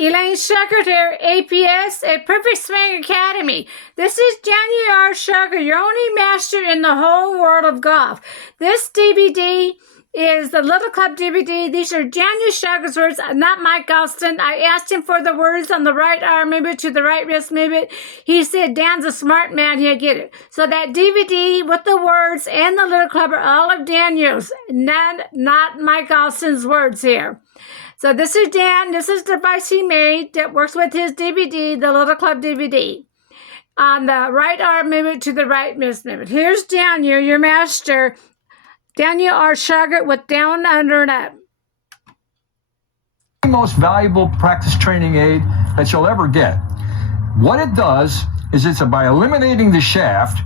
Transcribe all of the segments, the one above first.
Elaine Shauger here, APS, a Perfect Swing Academy. This is Danielle Shauger, your only master in the whole world of golf. This DVD is the Little Club DVD. These are Danielle Shauger's words, not Mike Alston. I asked him for the words on the right arm movement to the right wrist movement. He said, Dan's a smart man, he'll get it. So that DVD with the words and the Little Club are all of Daniel's, not Mike Alston's words here. So this is Dan. This is the device he made that works with his DVD, the Little Club DVD. On the right arm movement to the right wrist movement. Here's Daniel, your master. Daniel R. Shauger with down, under, and up. The most valuable practice training aid that you'll ever get. What it does is by eliminating the shaft,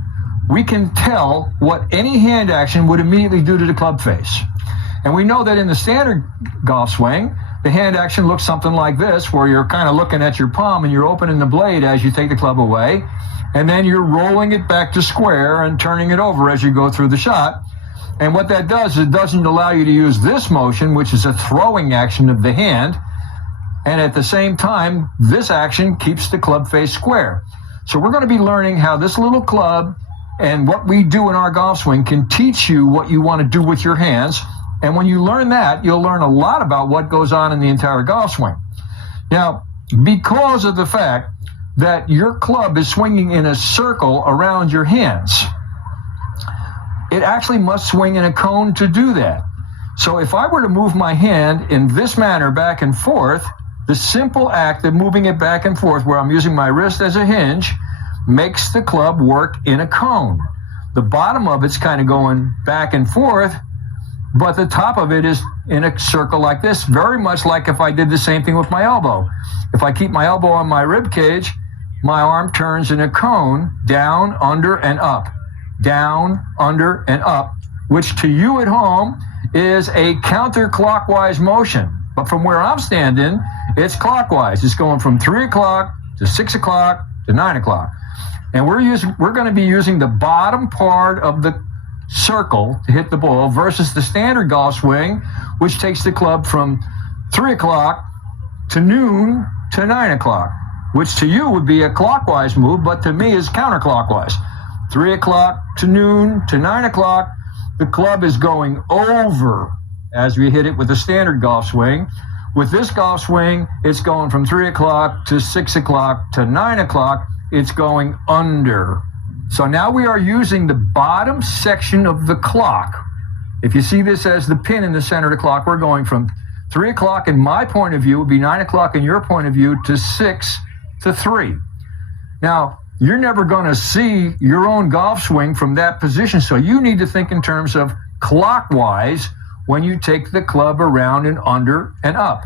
we can tell what any hand action would immediately do to the club face. And we know that in the standard golf swing, the hand action looks something like this, where you're kind of looking at your palm and you're opening the blade as you take the club away, and then you're rolling it back to square and turning it over as you go through the shot. And what that does is it doesn't allow you to use this motion, which is a throwing action of the hand, and at the same time, this action keeps the club face square. So we're going to be learning how this little club and what we do in our golf swing can teach you what you want to do with your hands. And when you learn that, you'll learn a lot about what goes on in the entire golf swing. Now, because of the fact that your club is swinging in a circle around your hands, it actually must swing in a cone to do that. So if I were to move my hand in this manner back and forth, the simple act of moving it back and forth, where I'm using my wrist as a hinge, makes the club work in a cone. The bottom of it's kind of going back and forth, but the top of it is in a circle like this, very much like if I did the same thing with my elbow. If I keep my elbow on my rib cage, my arm turns in a cone, down, under, and up. Down, under, and up, which to you at home is a counterclockwise motion. But from where I'm standing, it's clockwise. It's going from 3 o'clock to 6 o'clock to 9 o'clock. And we're going to be using the bottom part of the circle to hit the ball versus the standard golf swing, which takes the club from 3 o'clock to noon to 9 o'clock, which to you would be a clockwise move, but to me is counterclockwise. 3 o'clock to noon to 9 o'clock, the club is going over as we hit it with the standard golf swing. With this golf swing, it's going from 3 o'clock to 6 o'clock to 9 o'clock. It's going under. So now we are using the bottom section of the clock. If you see this as the pin in the center of the clock, we're going from 3 o'clock in my point of view, would be 9 o'clock in your point of view, to 6 to 3. Now, you're never going to see your own golf swing from that position, so you need to think in terms of clockwise when you take the club around and under and up.